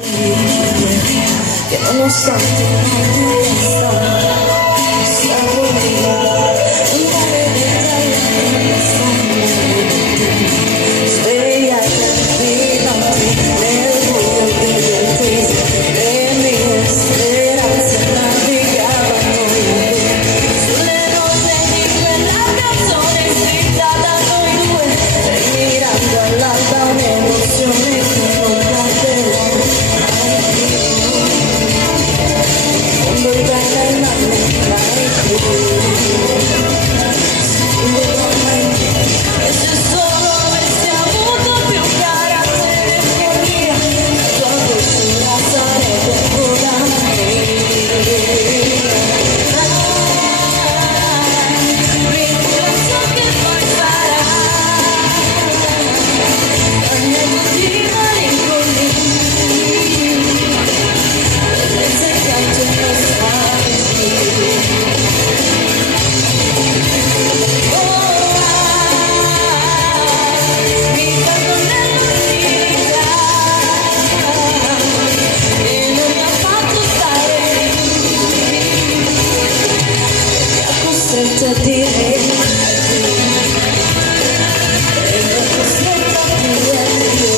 che nonostante la tempesta stavo lì, un maledetta svegliata di notte nel buio degli attesi, le mie speranze navigavano sulle note di quella canzone scritta da noi due, mirando all'alba un'emozione che non perderò. Quando il bene non mai più, e se solo avessi avuto più carattere e follia, la tua voce la sarebbe ancora mi so che poi farai niente di malinconia, bellezza e canto e nostalgia. Mi perdo nell'ostilità e non mi ha fatto stare lì, mi ha costretto a dire addio, e mi ha costretto a dire addio.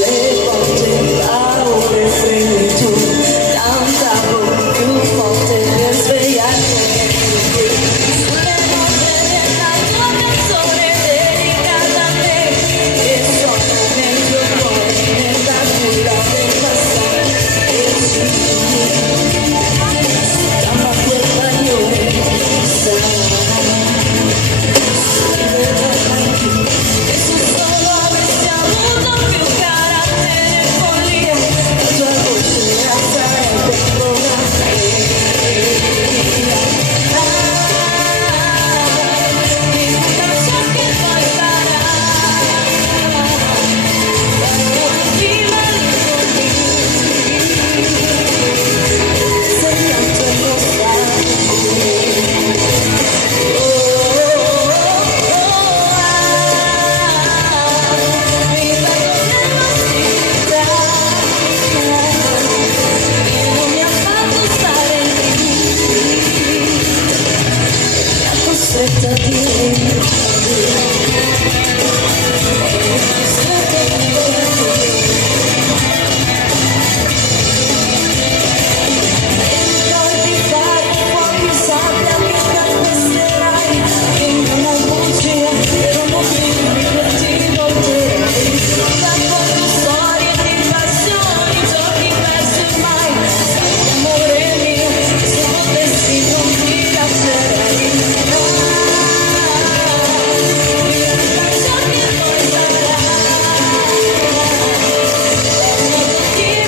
Le volte paure e fremito cantavo più forte per svegliarmi sulle note della tua canzone dedicata a me, che suona nel tuo cuore nella culla del passato e si chiama quel bagliore, e se solo avessi avuto più carattere e follia, la tua voce la sarebbe ancora mi non so che poi farà di malinconia, se canto e nostalgia. Mi perdo nell'ostilità e non mi ha fatto stare lì, mi ha costretto a dire poi di fare fuochi sabbia che calpesterai, in una bugia per un motivo che ti volterai, racconto storie di passioni, giochi persi ormai, sai amore mio, se potessi non ti lascerei, mi so che poi sarà di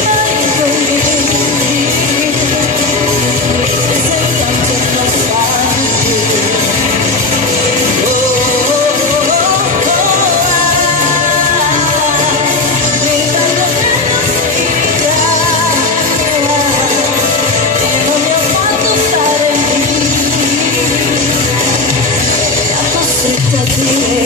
malinconia, e se canto e nostalgia. Mi perdo nell'ostilità e non mi ha fatto stare lì, mi ha costretto a dire